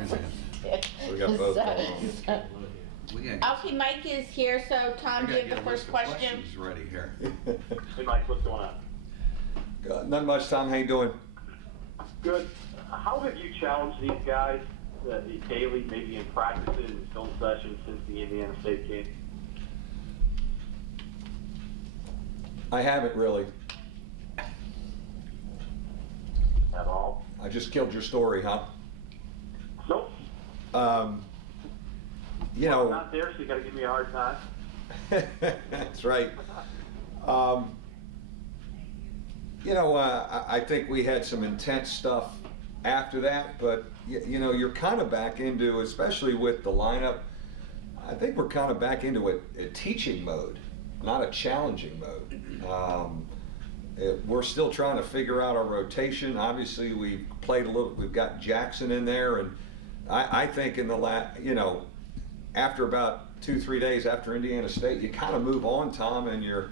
We got both going on. Okay, Mike is here, so Tom, do you have the first question? Questions ready here. Hey Mike, what's going on? Not much, Tom. How you doing? Good. How have you challenged these guys daily, maybe in practices and film sessions since the Indiana State game? I haven't really. At all? I just killed your story, huh? Nope. You I'm know. not there, so you got to give me a hard time. That's right. You know, I think we had some intense stuff after that, but you know, you're kind of back into, especially with the lineup, I think we're kind of back into a teaching mode, not a challenging mode. We're still trying to figure out our rotation. Obviously, we've played a little, we've got Jackson in there, and I think in the you know, after about 2-3 days after Indiana State, you kind of move on, Tom, and you're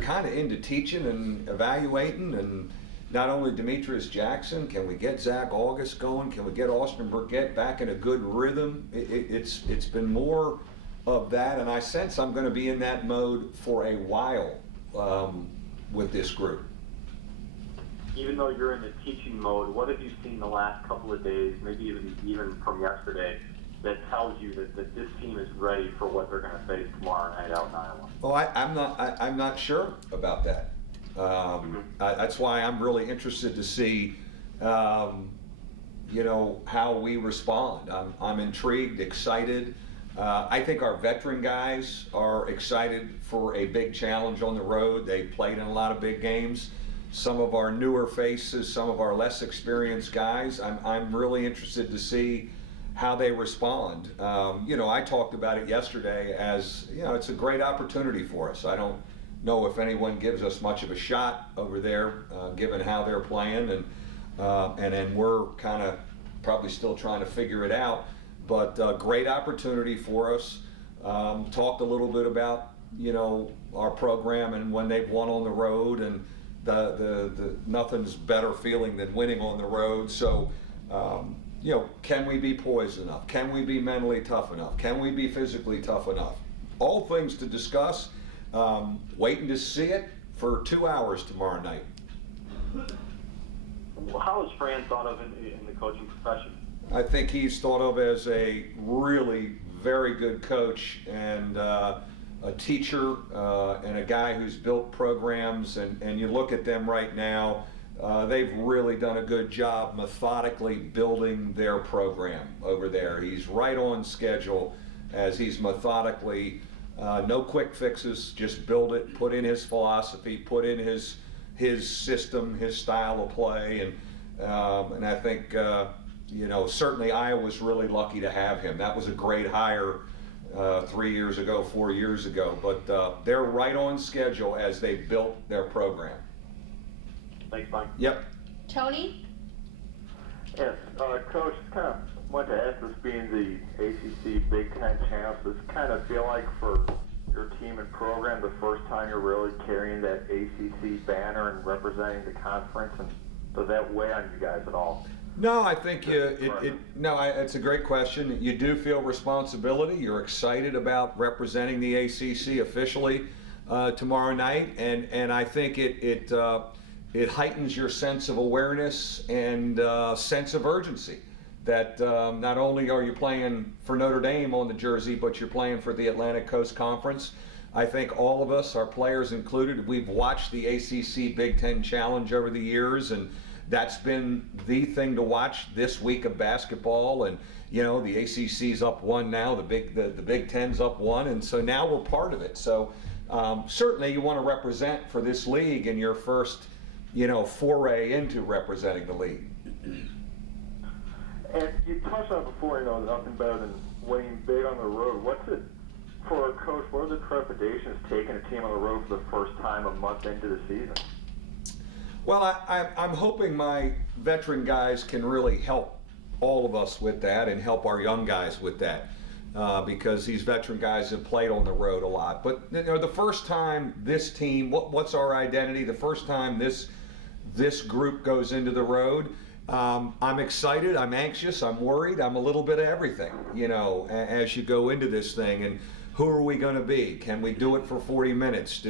kind of into teaching and evaluating, and not only Demetrius Jackson, can we get Zach August going? Can we get Austin Burkett back in a good rhythm? It's been more of that, and I sense I'm going to be in that mode for a while with this group. Even though you're in the teaching mode, what have you seen the last couple of days, maybe even from yesterday, that tells you that this team is ready for what they're going to face tomorrow night out in Iowa? Oh, I'm not sure about that. That's why I'm really interested to see, you know, how we respond. I'm intrigued, excited. I think our veteran guys are excited for a big challenge on the road. They played in a lot of big games. Some of our newer faces, some of our less experienced guys, I'm really interested to see how they respond. You know, I talked about it yesterday as, you know, it's a great opportunity for us. I don't know if anyone gives us much of a shot over there, given how they're playing, and then we're kind of probably still trying to figure it out. But great opportunity for us. Talked a little bit about, you know, our program and when they've won on the road, and the nothing's better feeling than winning on the road. So, you know, can we be poised enough? Can we be mentally tough enough? Can we be physically tough enough? All things to discuss. Waiting to see it for 2 hours tomorrow night. How is Fran thought of in the coaching profession? I think he's thought of as a really very good coach, and a teacher, and a guy who's built programs, and you look at them right now, they've really done a good job methodically building their program over there. He's right on schedule as he's methodically, no quick fixes, just build it, put in his philosophy, put in his system, his style of play, and I think, you know, certainly Iowa's really lucky to have him. That was a great hire 3 years ago, 4 years ago, but they're right on schedule as they built their program. Thanks, Mike. Yep. Tony? Yes, Coach, just kind of want to ask, this being the ACC Big Ten champs, does it kind of feel like for your team and program the first time you're really carrying that ACC banner and representing the conference, and does that weigh on you guys at all? No, I think it's a great question. You do feel responsibility. You're excited about representing the ACC officially tomorrow night, and I think it heightens your sense of awareness and sense of urgency. That not only are you playing for Notre Dame on the jersey, but you're playing for the Atlantic Coast Conference. I think all of us, our players included, we've watched the ACC Big Ten Challenge over the years, and that's been the thing to watch this week of basketball. And you know, the ACC's up one now, the Big Ten's up one, and so now we're part of it. So certainly you want to represent for this league in your first, you know, foray into representing the league. And you touched on it before, you know, nothing better than winning big on the road. What's it, for a coach, what are the trepidations taking a team on the road for the first time a month into the season? Well, I'm hoping my veteran guys can really help all of us with that and help our young guys with that, because these veteran guys have played on the road a lot. But you know, the first time this team, what's our identity? The first time this group goes into the road, I'm excited, I'm anxious, I'm worried, I'm a little bit of everything, as you go into this thing. And who are we going to be? Can we do it for 40 minutes?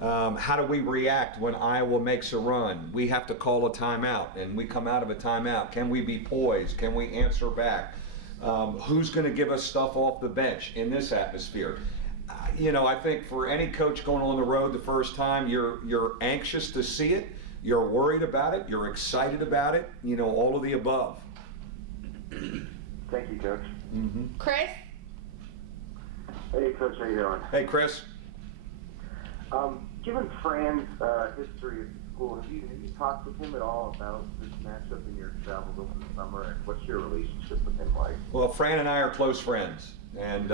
How do we react when Iowa makes a run? We have to call a timeout, and we come out of a timeout. Can we be poised? Can we answer back? Who's going to give us stuff off the bench in this atmosphere? I think for any coach going on the road the first time, you're anxious to see it, you're worried about it, you're excited about it, all of the above. Thank you, Coach. Mm-hmm. Chris? Hey, Coach, how you doing? Hey, Chris. Given Fran's history at the school, have you talked with him at all about this matchup in your travels over the summer? And what's your relationship with him like? Well, Fran and I are close friends, and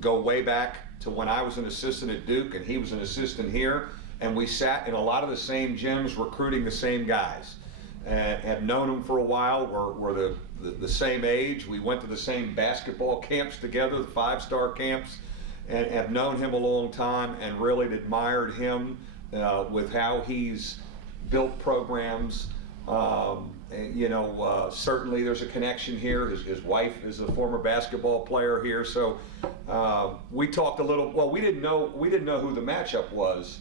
go way back to when I was an assistant at Duke and he was an assistant here, and we sat in a lot of the same gyms recruiting the same guys. And have known them for a while. We're the same age. We went to the same basketball camps together, the 5-star camps, and have known him a long time and really admired him with how he's built programs. Certainly there's a connection here. His wife is a former basketball player here, so we talked a little. Well, we didn't know who the matchup was.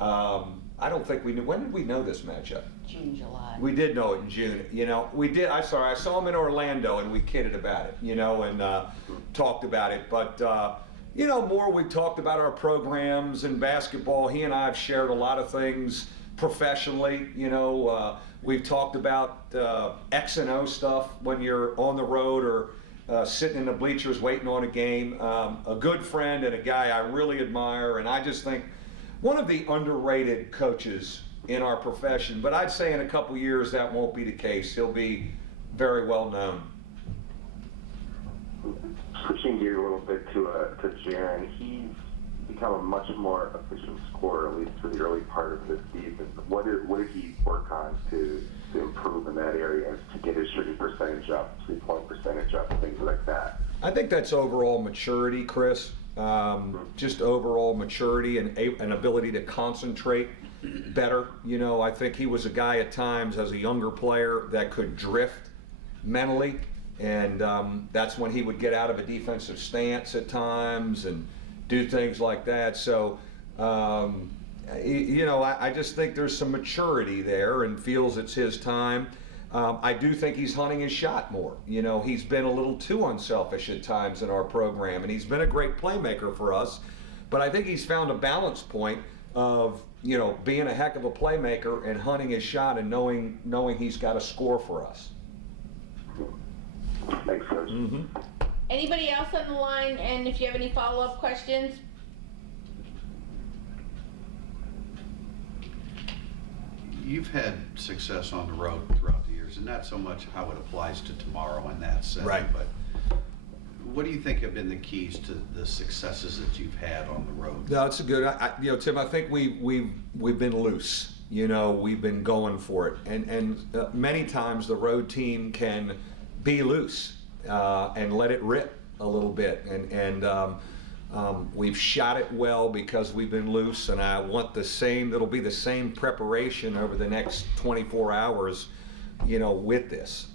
I don't think we knew. When did we know this matchup? June, July. We did know it in June. We did. I saw him in Orlando, and we kidded about it. And talked about it. But more we talked about our programs and basketball. He and I have shared a lot of things professionally. We've talked about X and O stuff when you're on the road or sitting in the bleachers waiting on a game. A good friend and a guy I really admire, and I just think one of the underrated coaches in our profession. But I'd say in a couple years that won't be the case. He'll be very well known. Switching gears a little bit to Jaron, he's become a much more efficient scorer, at least for the early part of this season. What did he work on to improve in that area, to get his shooting percentage up, 3-point percentage up, things like that? I think that's overall maturity, Chris. Just overall maturity and an ability to concentrate better. I think he was a guy at times as a younger player that could drift mentally, and that's when he would get out of a defensive stance at times and do things like that. So, I just think there's some maturity there and feels it's his time. I do think he's hunting his shot more. He's been a little too unselfish at times in our program, and he's been a great playmaker for us. But I think he's found a balance point of, being a heck of a playmaker and hunting his shot and knowing he's got to score for us. Thanks, Coach. Mm-hmm. Anybody else on the line? And if you have any follow-up questions? You've had success on the road throughout the years, and not so much how it applies to tomorrow in that setting. Right. But what do you think have been the keys to the successes that you've had on the road? No, it's a good. Tim, I think we've been loose. We've been going for it, and many times the road team can be loose and let it rip a little bit, and we've shot it well because we've been loose, and I want the same. It'll be the same preparation over the next 24 hours, with this.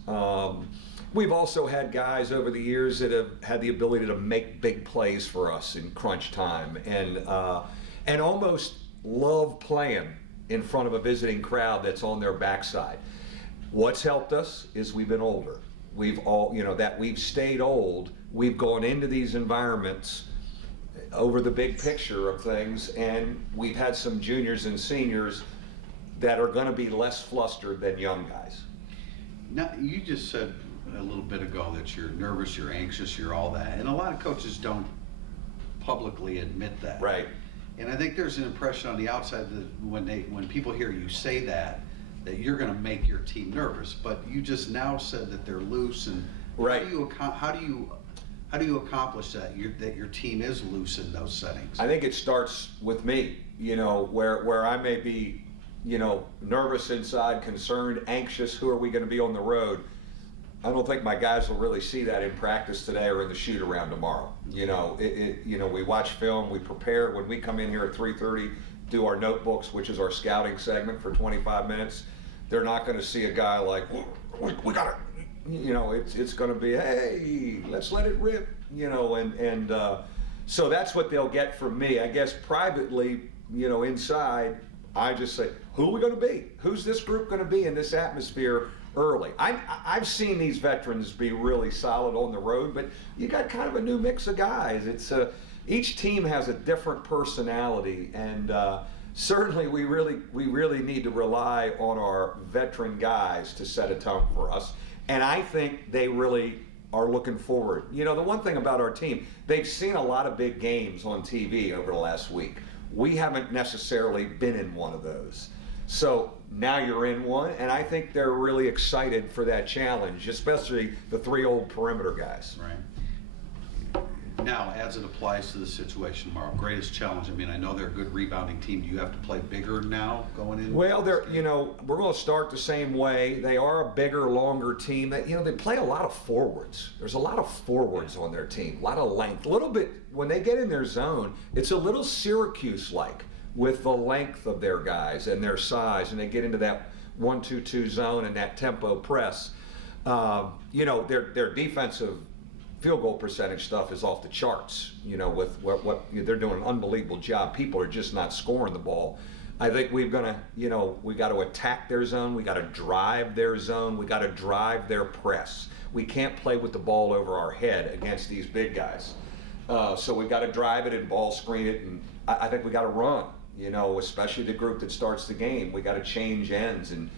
We've also had guys over the years that have had the ability to make big plays for us in crunch time, and almost love playing in front of a visiting crowd that's on their backside. What's helped us is we've been older. We've we've stayed old. We've gone into these environments over the big picture of things, and we've had some juniors and seniors that are going to be less flustered than young guys. Now, you just said a little bit ago that you're nervous, you're anxious, you're all that, and a lot of coaches don't publicly admit that. Right. And I think there's an impression on the outside that when people hear you say that you're going to make your team nervous. But you just now said that they're loose, and right. How do you accomplish that? That your team is loose in those settings? I think it starts with me. Where I may be, nervous inside, concerned, anxious. Who are we going to be on the road? I don't think my guys will really see that in practice today or in the shoot around tomorrow. We watch film, we prepare. When we come in here at 3:30, do our notebooks, which is our scouting segment for 25 minutes. They're not going to see a guy like, we got to, it's going to be, hey, let's let it rip, and so that's what they'll get from me. I guess privately, inside, I just say, who are we going to be? Who's this group going to be in this atmosphere early? I've seen these veterans be really solid on the road, but you got kind of a new mix of guys. It's each team has a different personality, and certainly we really need to rely on our veteran guys to set a tone for us. And I think they really are looking forward. The one thing about our team, they've seen a lot of big games on TV over the last week. We haven't necessarily been in one of those. So now you're in one, and I think they're really excited for that challenge, especially the three old perimeter guys. Right. Now, as it applies to the situation tomorrow, greatest challenge. I mean, I know they're a good rebounding team. Do you have to play bigger now going in? Well, we're going to start the same way. They are a bigger, longer team. That they play a lot of forwards. There's a lot of forwards on their team, a lot of length. A little bit when they get in their zone, it's a little Syracuse-like with the length of their guys and their size, and they get into that 1-2-2 zone and that tempo press. Their defensive field goal percentage stuff is off the charts, with what they're doing an unbelievable job. People are just not scoring the ball. I think we got to attack their zone. We got to drive their zone. We got to drive their press. We can't play with the ball over our head against these big guys. So we got to drive it and ball screen it, and I think we got to run. Especially the group that starts the game. We got to change ends and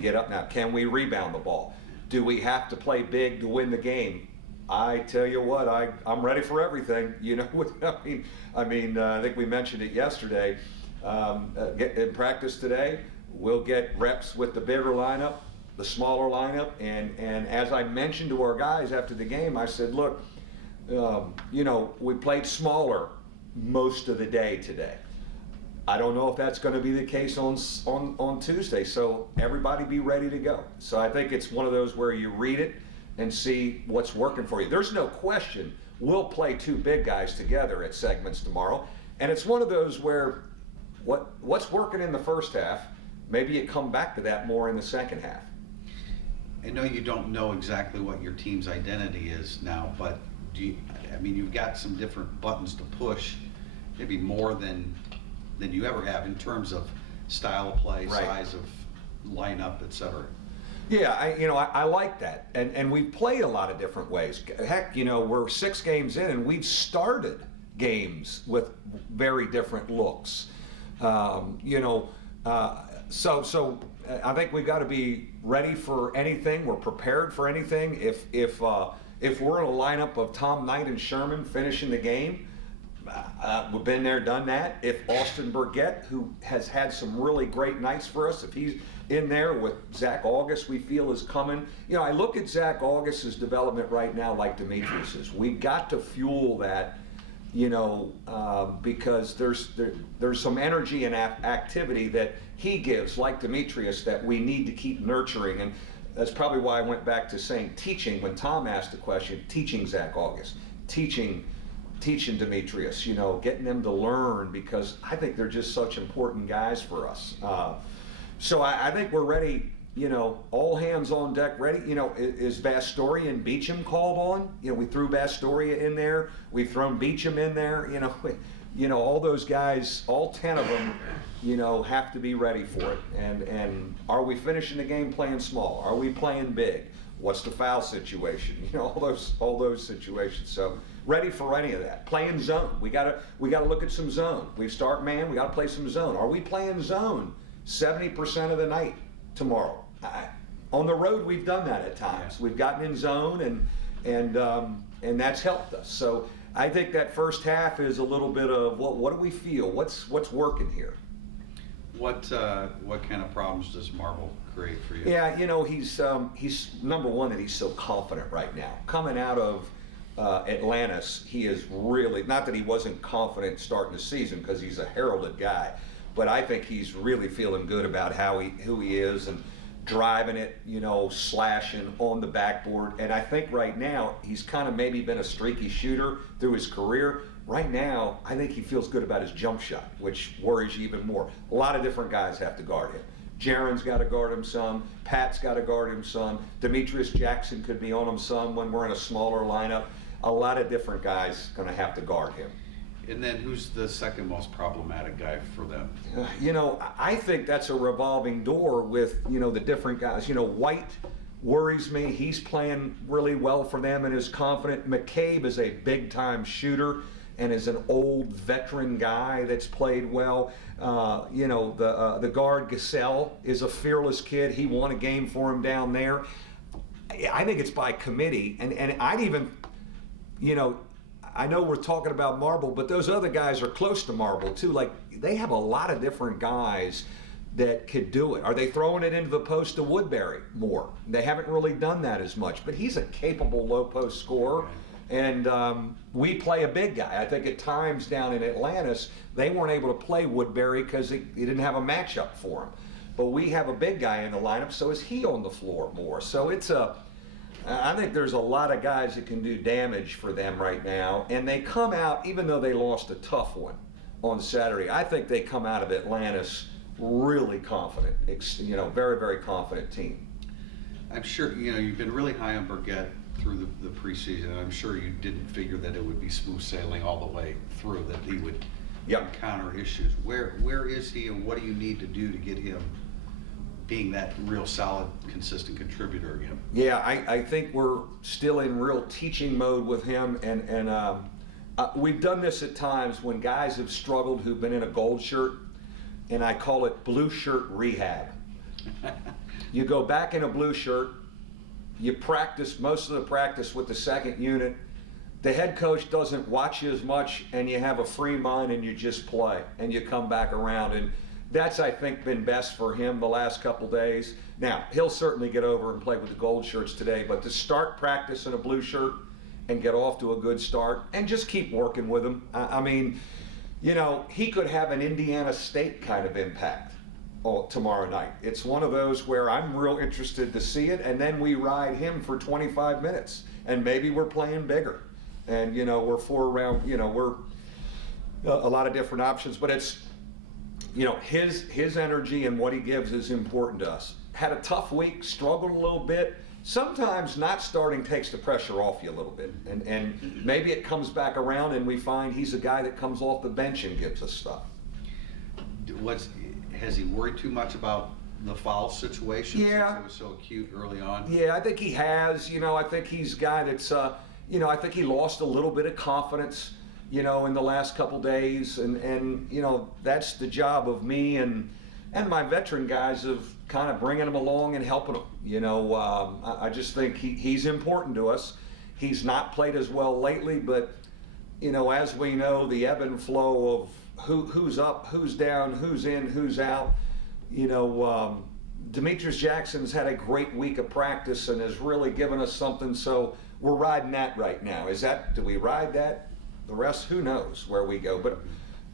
get up. Now, can we rebound the ball? Do we have to play big to win the game? I tell you what, I'm ready for everything. I think we mentioned it yesterday. In practice today, we'll get reps with the bigger lineup, the smaller lineup, and as I mentioned to our guys after the game, I said, look, we played smaller most of the day today. I don't know if that's going to be the case on Tuesday, so everybody be ready to go. So I think it's one of those where you read it and see what's working for you. There's no question we'll play two big guys together at segments tomorrow, and it's one of those where what's working in the first half, maybe you come back to that more in the second half. I know you don't know exactly what your team's identity is now, but you've got some different buttons to push, maybe more than you ever have in terms of style of play, right, size of lineup, etc. Yeah, I like that, and we've played a lot of different ways. Heck, we're 6 games in, and we've started games with very different looks. So I think we've got to be ready for anything. We're prepared for anything. If we're in a lineup of Tom Knight and Sherman finishing the game, we've been there, done that. If Austin Burgett, who has had some really great nights for us, if he's in there with Zach August, we feel is coming. I look at Zach August's development right now like Demetrius's. We've got to fuel that, because there's some energy and activity that he gives, like Demetrius, that we need to keep nurturing. And that's probably why I went back to saying teaching when Tom asked the question, teaching Zach August, teaching Demetrius, getting them to learn, because I think they're just such important guys for us. So I think we're ready, all hands on deck ready. Is Bastoria and Beecham called on? We threw Bastoria in there. We've thrown Beecham in there. All those guys, all 10 of them, have to be ready for it. And are we finishing the game playing small? Are we playing big? What's the foul situation? All those situations. So ready for any of that. Playing zone. We gotta look at some zone. We start man. We gotta play some zone. Are we playing zone 70% of the night tomorrow? On the road, we've done that at times. Yeah. We've gotten in zone, and that's helped us. So I think that first half is a little bit of what do we feel? What's working here? What kind of problems does Marvel create for you? Yeah, he's number one, that he's so confident right now. Coming out of Atlantis, he is really, not that he wasn't confident starting the season, because he's a heralded guy, but I think he's really feeling good about who he is, and driving it, slashing on the backboard. And I think right now he's kind of maybe been a streaky shooter through his career. Right now, I think he feels good about his jump shot, which worries you even more. A lot of different guys have to guard him. Jaron's got to guard him some. Pat's got to guard him some. Demetrius Jackson could be on him some when we're in a smaller lineup. A lot of different guys going to have to guard him. And then who's the second most problematic guy for them? You know, I think that's a revolving door with, you know, the different guys. You know, White worries me. He's playing really well for them and is confident. McCabe is a big-time shooter and is an old veteran guy that's played well. You know, the guard Gasell is a fearless kid. He won a game for him down there. I think it's by committee, and I'd even, you know, I know we're talking about Marble, but those other guys are close to Marble too. Like, they have a lot of different guys that could do it. Are they throwing it into the post to Woodbury more? They haven't really done that as much, but he's a capable low post scorer. And we play a big guy. I think at times down in Atlantis, they weren't able to play Woodbury because he didn't have a matchup for him. But we have a big guy in the lineup, so is he on the floor more? So I think there's a lot of guys that can do damage for them right now. And they come out, even though they lost a tough one on Saturday, I think they come out of Atlantis really confident, you know, very, very confident team. I'm sure, you know, you've been really high on Burgett through the preseason. I'm sure you didn't figure that it would be smooth sailing all the way through, that he would encounter issues. Where is he, and what do you need to do to get him being that real solid, consistent contributor again? Yeah, I think we're still in real teaching mode with him, and we've done this at times when guys have struggled who've been in a gold shirt, and I call it blue shirt rehab. You go back in a blue shirt, you practice most of the practice with the second unit, the head coach doesn't watch you as much, and you have a free mind and you just play, and you come back around. And that's, I think, been best for him the last couple days. Now, he'll certainly get over and play with the gold shirts today, but to start practice in a blue shirt and get off to a good start and just keep working with him. I mean, you know, he could have an Indiana State kind of impact tomorrow night. It's one of those where I'm real interested to see it, and then we ride him for 25 minutes, and maybe we're playing bigger. And, you know, we're 4 round, you know, we're a lot of different options, but it's, you know, his energy and what he gives is important to us. Had a tough week, struggled a little bit. Sometimes not starting takes the pressure off you a little bit, and maybe it comes back around and we find he's a guy that comes off the bench and gives us stuff. Has he worried too much about the foul situation since it was so acute early on? Yeah, I think he has. You know, I think he's a guy that's, you know, I think he lost a little bit of confidence, you know, in the last couple days, and you know, that's the job of me and my veteran guys of kind of bringing him along and helping him. You know, I just think he's important to us. He's not played as well lately, but, you know, as we know, the ebb and flow of who's up, who's down, who's in, who's out. You know, Demetrius Jackson's had a great week of practice and has really given us something, so we're riding that right now. Do we ride that? The rest, who knows where we go. But,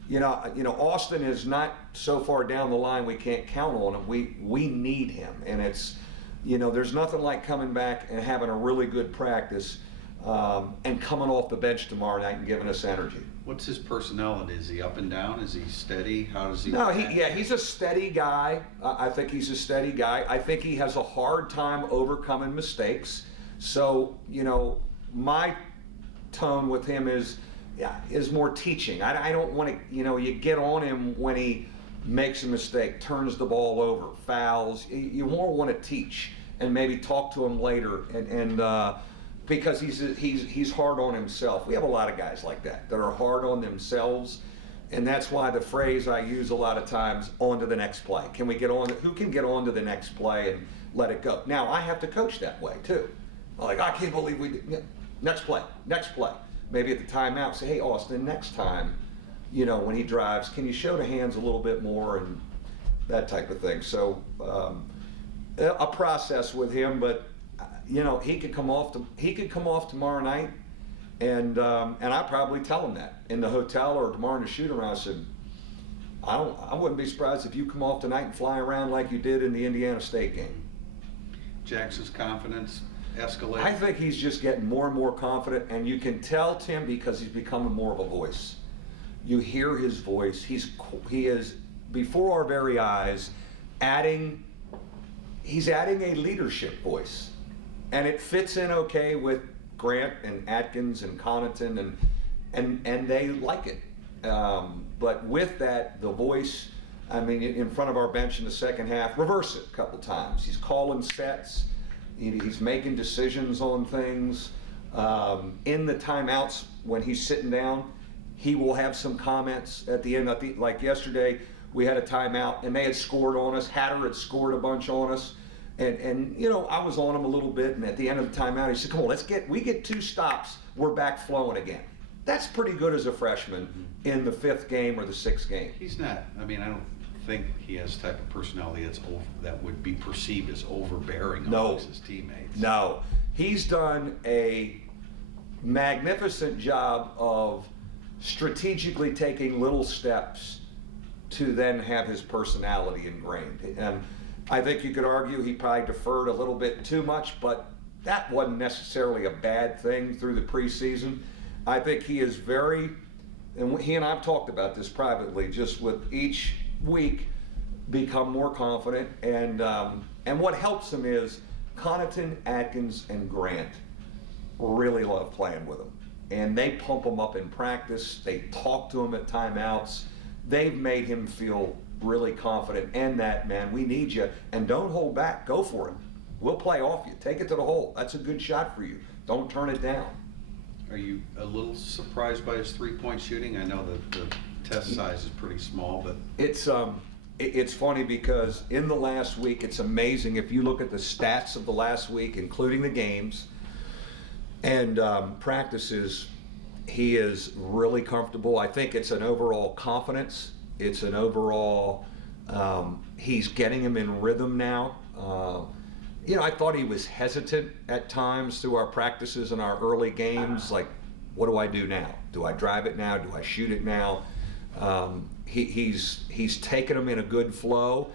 you know, Austin is not so far down the line we can't count on him. We need him, and it's, you know, there's nothing like coming back and having a really good practice and coming off the bench tomorrow night and giving us energy. What's his personality? Is he up and down? Is he steady? How does he? No, he's a steady guy. I think he's a steady guy. I think he has a hard time overcoming mistakes. So, you know, my tone with him is more teaching. I don't want to, you know, you get on him when he makes a mistake, turns the ball over, fouls. You more want to teach and maybe talk to him later, and because he's hard on himself. We have a lot of guys like that are hard on themselves, and that's why the phrase I use a lot of times, on to the next play. Can we get on? Who can get on to the next play and let it go? Now, I have to coach that way too. Like, I can't believe we did. Next play. Maybe at the timeout, say, hey, Austin, next time, you know, when he drives, can you show the hands a little bit more, and that type of thing. So a process with him, but you know, he could come off tomorrow night, and I probably tell him that in the hotel or tomorrow in the shoot around. I said, I wouldn't be surprised if you come off tonight and fly around like you did in the Indiana State game. Jackson's confidence escalate? I think he's just getting more and more confident, and you can tell, Tim, because he's becoming more of a voice. You hear his voice. He is, before our very eyes, adding he's adding a leadership voice, and it fits in okay with Grant and Atkins and Connaughton, and they like it. But with that, the voice, I mean, in front of our bench in the second half, reverse it a couple times. He's calling sets. He's making decisions on things. In the timeouts, when he's sitting down, he will have some comments at the end. Like yesterday, we had a timeout, and they had scored on us. Hatter had scored a bunch on us. And you know, I was on him a little bit, and at the end of the timeout, he said, come on, we get 2 stops, we're back flowing again. That's pretty good as a freshman in the 5th game or the 6th game. He's not, I mean, I don't think he has the type of personality that would be perceived as overbearing amongst his teammates. No, he's done a magnificent job of strategically taking little steps to then have his personality ingrained. And I think you could argue he probably deferred a little bit too much, but that wasn't necessarily a bad thing through the preseason. I think he is very, and he and I've talked about this privately, just with each week become more confident. And what helps him is Connaughton, Atkins, and Grant really love playing with him. And they pump him up in practice. They talk to him at timeouts. They've made him feel really confident, and that, man, we need you, and don't hold back, go for it. We'll play off you, take it to the hole. That's a good shot for you. Don't turn it down. Are you a little surprised by his 3-point shooting? I know that the test size is pretty small, but It's funny because in the last week, it's amazing if you look at the stats of the last week, including the games and practices, he is really comfortable. I think it's an overall confidence. It's an overall, he's getting him in rhythm now. You know, I thought he was hesitant at times through our practices and our early games. Like, what do I do now? Do I drive it now? Do I shoot it now? He's taken him in a good flow.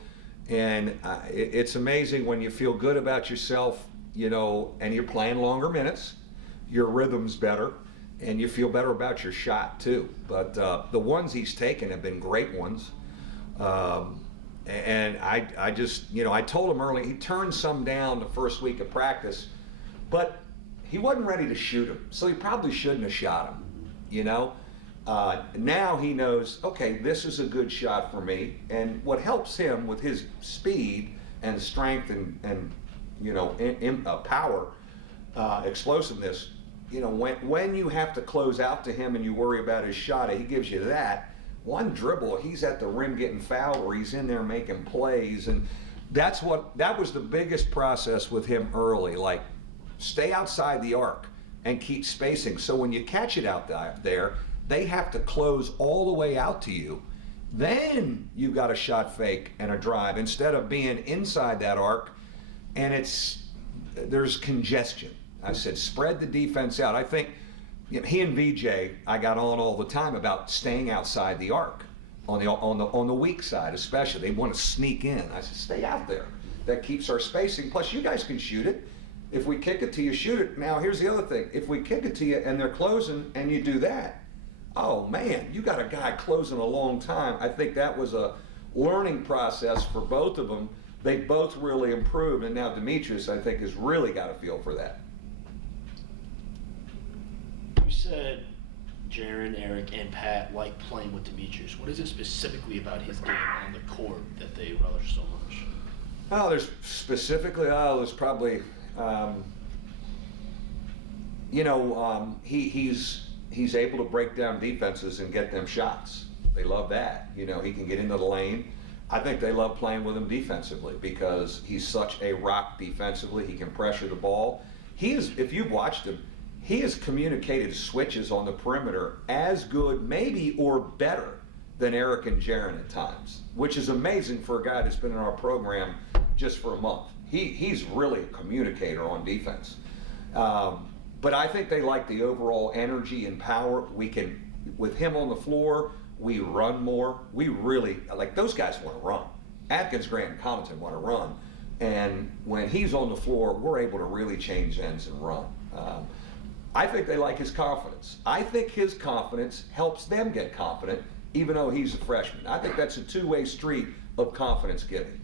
And it's amazing when you feel good about yourself, you know, and you're playing longer minutes, your rhythm's better, and you feel better about your shot too. But the ones he's taken have been great ones. And I just, you know, I told him early, he turned some down the first week of practice, but he wasn't ready to shoot him. So he probably shouldn't have shot him, you know. Now he knows, okay, this is a good shot for me. And what helps him with his speed and strength and you know, power, explosiveness, you know, when you have to close out to him and you worry about his shot, he gives you that. One dribble, he's at the rim getting fouled, or he's in there making plays. And that was the biggest process with him early, like stay outside the arc and keep spacing. So when you catch it out there, they have to close all the way out to you. Then you've got a shot fake and a drive instead of being inside that arc, and there's congestion. I said, spread the defense out. I think, you know, he and VJ, I got on all the time about staying outside the arc on the weak side, especially. They want to sneak in. I said, stay out there. That keeps our spacing. Plus, you guys can shoot it. If we kick it to you, shoot it. Now, here's the other thing. If we kick it to you and they're closing and you do that, oh man, you got a guy closing a long time. I think that was a learning process for both of them. They both really improved, and now Demetrius, I think, has really got a feel for that. You said Jaron, Eric, and Pat like playing with Demetrius. What is it specifically about his game on the court that they relish so much? Oh, there's probably, you know, he's able to break down defenses and get them shots. They love that. You know, he can get into the lane. I think they love playing with him defensively because he's such a rock defensively. He can pressure the ball. If you've watched him, he has communicated switches on the perimeter as good, maybe, or better than Eric and Jaron at times, which is amazing for a guy that's been in our program just for a month. He's really a communicator on defense. But I think they like the overall energy and power. With him on the floor, we run more. We really, like, those guys want to run. Atkins, Grant, and Connaughton want to run. And when he's on the floor, we're able to really change ends and run. I think they like his confidence. I think his confidence helps them get confident, even though he's a freshman. I think that's a two-way street of confidence giving.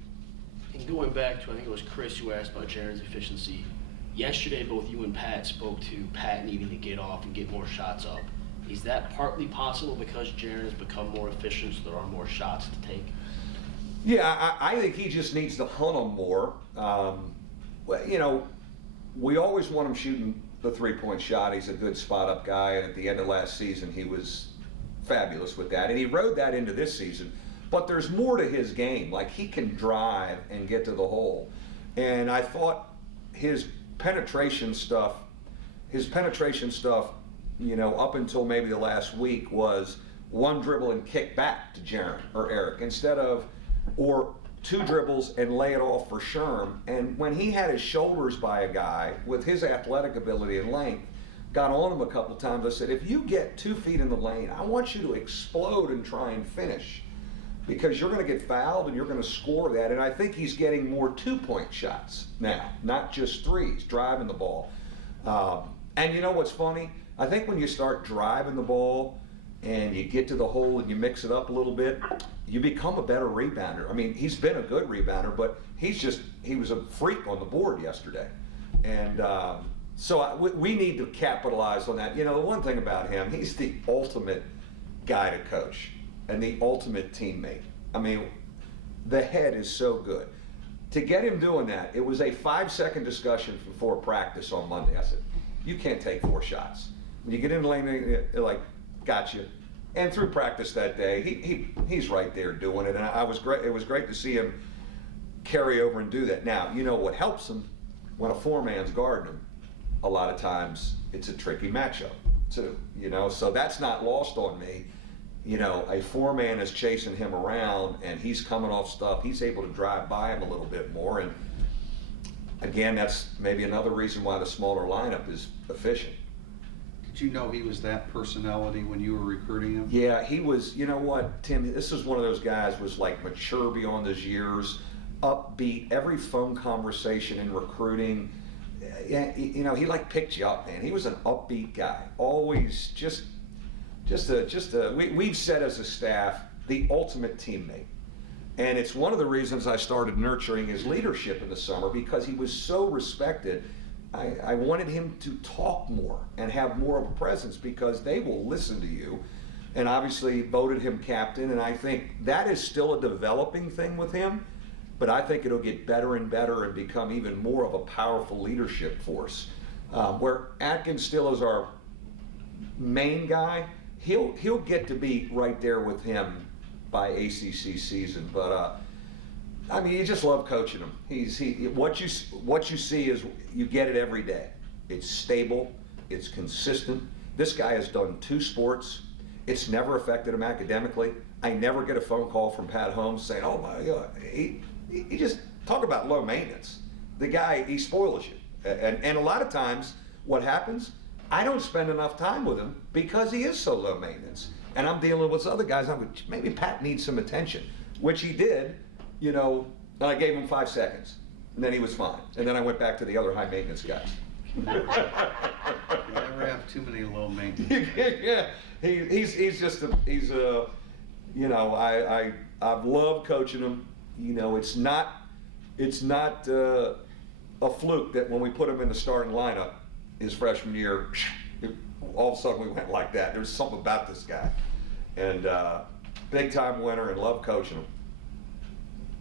And going back to, I think it was Chris who asked about Jaren's efficiency. Yesterday, both you and Pat spoke to Pat needing to get off and get more shots up. Is that partly possible because Jaren has become more efficient, so there are more shots to take? Yeah, I think he just needs to hunt them more. Well, you know, we always want him shooting the three-point shot. He's a good spot-up guy, and at the end of last season, he was fabulous with that. And he rode that into this season. But there's more to his game. Like, he can drive and get to the hole. And I thought his penetration stuff, you know, up until maybe the last week was one dribble and kick back to Jaren or Eric instead of, or two dribbles and lay it off for Sherm. And when he had his shoulders by a guy with his athletic ability and length, got on him a couple times, I said, if you get 2 feet in the lane, I want you to explode and try and finish, because you're going to get fouled and you're going to score that. And I think he's getting more 2-point shots now, not just threes, driving the ball. And you know what's funny? I think when you start driving the ball and you get to the hole and you mix it up a little bit, you become a better rebounder. I mean, he's been a good rebounder, but he was a freak on the board yesterday. And so we need to capitalize on that. You know, the one thing about him, he's the ultimate guy to coach and the ultimate teammate. I mean, the head is so good. To get him doing that, it was a 5-second discussion before practice on Monday. I said, you can't take 4 shots. When you get in the lane, they're like, gotcha. And through practice that day, he's right there doing it. And it was great to see him carry over and do that. Now, you know what helps him? When a 4-man's guarding him, a lot of times it's a tricky matchup too, you know? So that's not lost on me. You know, a 4-man is chasing him around and he's coming off stuff. He's able to drive by him a little bit more. And again, that's maybe another reason why the smaller lineup is efficient. Did you know he was that personality when you were recruiting him? Yeah, he was. You know what, Tim, this is one of those guys was like mature beyond his years, upbeat, every phone conversation in recruiting. Yeah, you know, he like picked you up, man. He was an upbeat guy, always we've said as a staff, the ultimate teammate. And it's one of the reasons I started nurturing his leadership in the summer, because he was so respected. I wanted him to talk more and have more of a presence, because they will listen to you, and obviously voted him captain. And I think that is still a developing thing with him, but I think it'll get better and better and become even more of a powerful leadership force. Where Atkins still is our main guy, he'll get to be right there with him by ACC season. But I mean, you just love coaching him. What you see is you get it every day. It's stable, it's consistent. This guy has done 2 sports. It's never affected him academically. I never get a phone call from Pat Holmes saying, "Oh my God," he just talk about low maintenance. The guy, he spoils you, and a lot of times what happens, I don't spend enough time with him because he is so low maintenance, and I'm dealing with other guys. I'm like, maybe Pat needs some attention, which he did. You know, and I gave him 5 seconds, and then he was fine. And then I went back to the other high maintenance guys. You never have too many low maintenance. Yeah, he's you know, I've loved coaching him. You know, it's not a fluke that when we put him in the starting lineup his freshman year, all of a sudden we went like that. There's something about this guy, and big time winner, and love coaching him.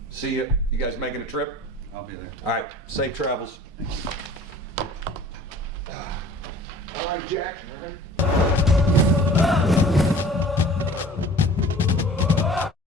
See you. You guys making a trip? I'll be there. All right. Safe travels. Thank you. All right, Jack.